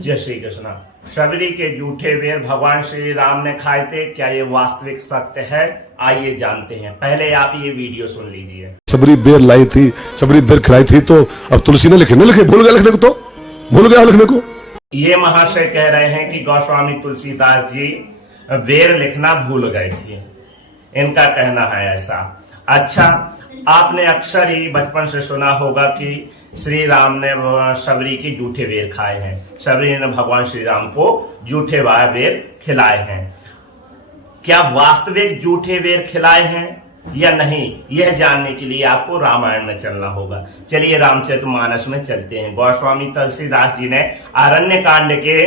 जय श्री कृष्ण। शबरी के जूठे वेर भगवान श्री राम ने खाए थे, क्या ये वास्तविक सत्य है? आइए जानते हैं। पहले आप ये वीडियो सुन लीजिए। सबरी बेर लाई थी, सबरी बेर खिलाई थी, तो अब तुलसी ने लिखे, नहीं लिखे, भूल गया लिखने को, तो भूल गया लिखने को। ये महाशय कह रहे हैं कि गोस्वामी तुलसीदास जी वेर लिखना भूल गए थे, इनका कहना है ऐसा। अच्छा, आपने अक्सर ही बचपन से सुना होगा कि श्री राम ने शबरी की जूठे वेर खाए हैं, शबरी ने भगवान श्री राम को जूठे वेर खिलाए हैं। क्या वास्तविक जूठे वेर खिलाए हैं या नहीं, यह जानने के लिए आपको रामायण में चलना होगा। चलिए रामचरितमानस में चलते हैं। गोस्वामी तुलसीदास जी ने आरण्य कांड के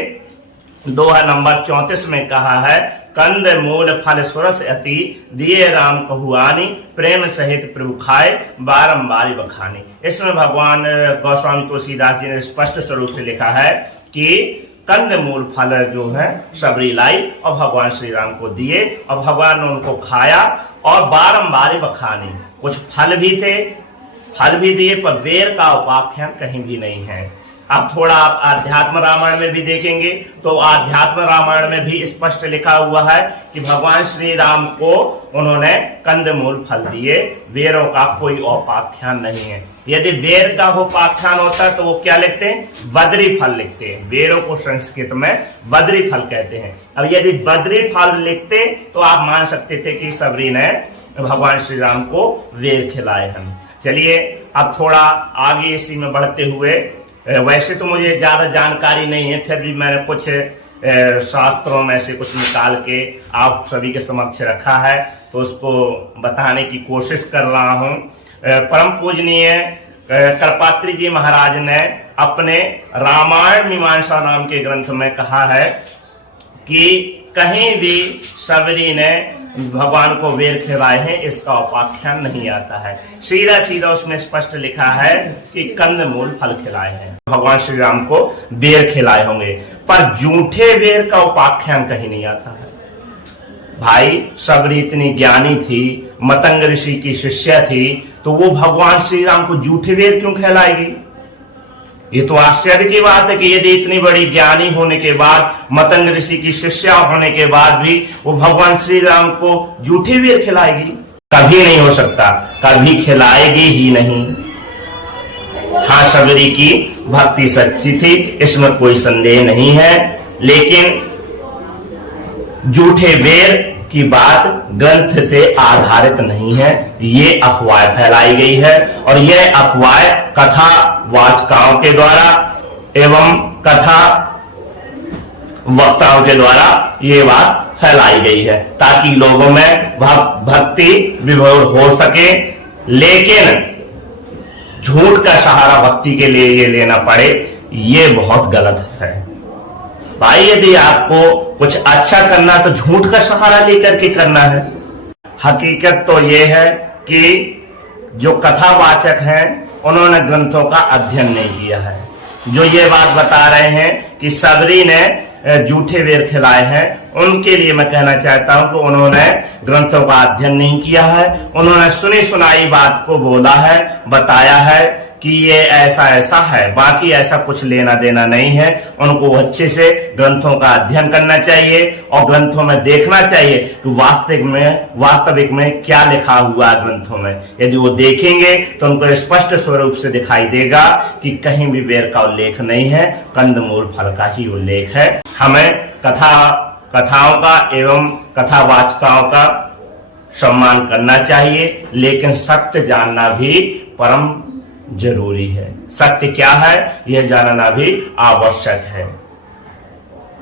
दोहा नंबर 34 में कहा है, कंद मूल फल सुरस अति दिए राम कहुआनी, प्रेम सहित प्रभु खाए बारंबार बखानी। इसमें भगवान गोस्वामी तुलसीदास जी ने स्पष्ट स्वरूप से लिखा है कि कंद मूल फल जो है शबरी लाई और भगवान श्री राम को दिए और भगवान ने उनको खाया और बारंबार बखानी। कुछ फल भी थे, फल भी दिए, पर वेर का उपाख्यान कहीं भी नहीं है। अब थोड़ा आप आध्यात्म रामायण में भी देखेंगे तो आध्यात्म रामायण में भी स्पष्ट लिखा हुआ है कि भगवान श्री राम को उन्होंने कंदमूल फल दिए, वेरों का कोई उपाख्यान नहीं है। यदि वेर का उपाख्यान होता तो वो क्या लिखते हैं? बद्री फल लिखते हैं। वेरों को संस्कृत में बद्री फल कहते हैं। अब यदि बद्री फल लिखते तो आप मान सकते थे कि शबरी ने भगवान श्री राम को वेर खिलाए हैं। चलिए अब थोड़ा आगे इसी में बढ़ते हुए, वैसे तो मुझे ज्यादा जानकारी नहीं है, फिर भी मैंने कुछ शास्त्रों में से कुछ निकाल के आप सभी के समक्ष रखा है, तो उसको बताने की कोशिश कर रहा हूं। परम पूजनीय करपात्री जी महाराज ने अपने रामायण मीमांसा नाम के ग्रंथ में कहा है कि कहीं भी शबरी ने भगवान को वेर खिलाए हैं, इसका उपाख्यान नहीं आता है। सीधा सीधा उसमें स्पष्ट लिखा है कि कंदमूल फल खिलाए हैं, भगवान श्री राम को वेर खिलाए होंगे, पर जूठे वेर का उपाख्यान कहीं नहीं आता है। भाई शबरी इतनी ज्ञानी थी, मतंग ऋषि की शिष्या थी, तो वो भगवान श्री राम को जूठे वेर क्यों खिलाएगी? ये तो आश्चर्य की बात है कि यदि इतनी बड़ी ज्ञानी होने के बाद, मतंग ऋषि की शिष्या होने के बाद भी वो भगवान श्री राम को जूठे वेर खिलाएगी? कभी नहीं हो सकता, कभी खिलाएगी ही नहीं। हाँ, शबरी की भक्ति सच्ची थी, इसमें कोई संदेह नहीं है, लेकिन जूठे वेर की बात ग्रंथ से आधारित नहीं है। ये अफवाह फैलाई गई है और यह अफवाह कथा वाचकाओं के द्वारा एवं कथा वक्ताओं के द्वारा ये बात फैलाई गई है ताकि लोगों में भक्ति विभोर हो सके, लेकिन झूठ का सहारा भक्ति के लिए ये लेना पड़े, ये बहुत गलत है। भाई यदि आपको कुछ अच्छा करना तो झूठ का सहारा लेकर के करना है। हकीकत तो ये है कि जो कथावाचक हैं उन्होंने ग्रंथों का अध्ययन नहीं किया है। जो ये बात बता रहे हैं कि शबरी ने जूठे वेर खिलाए हैं, उनके लिए मैं कहना चाहता हूं कि उन्होंने ग्रंथों का अध्ययन नहीं किया है। उन्होंने सुनी सुनाई बात को बोला है, बताया है कि ये ऐसा ऐसा है, बाकी ऐसा कुछ लेना देना नहीं है। उनको अच्छे से ग्रंथों का अध्ययन करना चाहिए और ग्रंथों में देखना चाहिए कि वास्तविक में क्या लिखा हुआ है ग्रंथों में। यदि वो देखेंगे तो उनको स्पष्ट स्वरूप से दिखाई देगा कि कहीं भी वेर का उल्लेख नहीं है, कंदमूल फल का ही उल्लेख है। हमें कथाओं का एवं कथावाचकाओं का सम्मान करना चाहिए, लेकिन सत्य जानना भी परम जरूरी है। सत्य क्या है यह जानना भी आवश्यक है।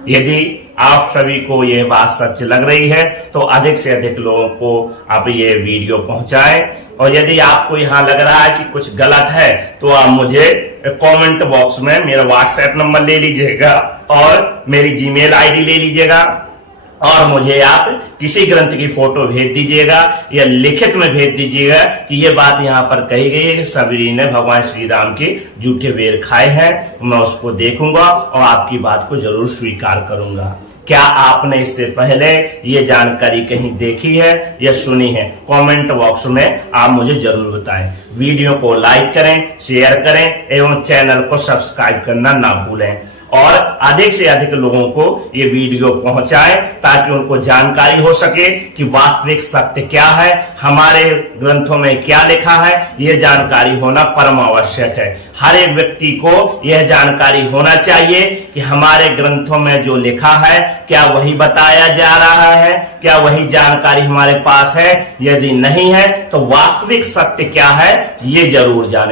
यदि आप सभी को यह बात सच लग रही है तो अधिक से अधिक लोगों को आप ये वीडियो पहुंचाएं, और यदि आपको यहां लग रहा है कि कुछ गलत है तो आप मुझे कमेंट बॉक्स में मेरा व्हाट्सएप नंबर ले लीजिएगा और मेरी जीमेल आईडी ले लीजिएगा और मुझे आप किसी ग्रंथ की फोटो भेज दीजिएगा या लिखित में भेज दीजिएगा कि ये बात यहाँ पर कही गई है कि शबरी ने भगवान श्री राम के जूठे वेर खाए हैं। मैं उसको देखूंगा और आपकी बात को जरूर स्वीकार करूंगा। क्या आपने इससे पहले ये जानकारी कहीं देखी है या सुनी है? कमेंट बॉक्स में आप मुझे जरूर बताएं। वीडियो को लाइक करें, शेयर करें एवं चैनल को सब्सक्राइब करना ना भूलें। और अधिक से अधिक लोगों को ये वीडियो पहुंचाएं ताकि उनको जानकारी हो सके कि वास्तविक सत्य क्या है, हमारे ग्रंथों में क्या लिखा है। यह जानकारी होना परम आवश्यक है। हर एक व्यक्ति को यह जानकारी होना चाहिए कि हमारे ग्रंथों में जो लिखा है क्या वही बताया जा रहा है, क्या वही जानकारी हमारे पास है। यदि नहीं है तो वास्तविक सत्य क्या है ये जरूर जानें।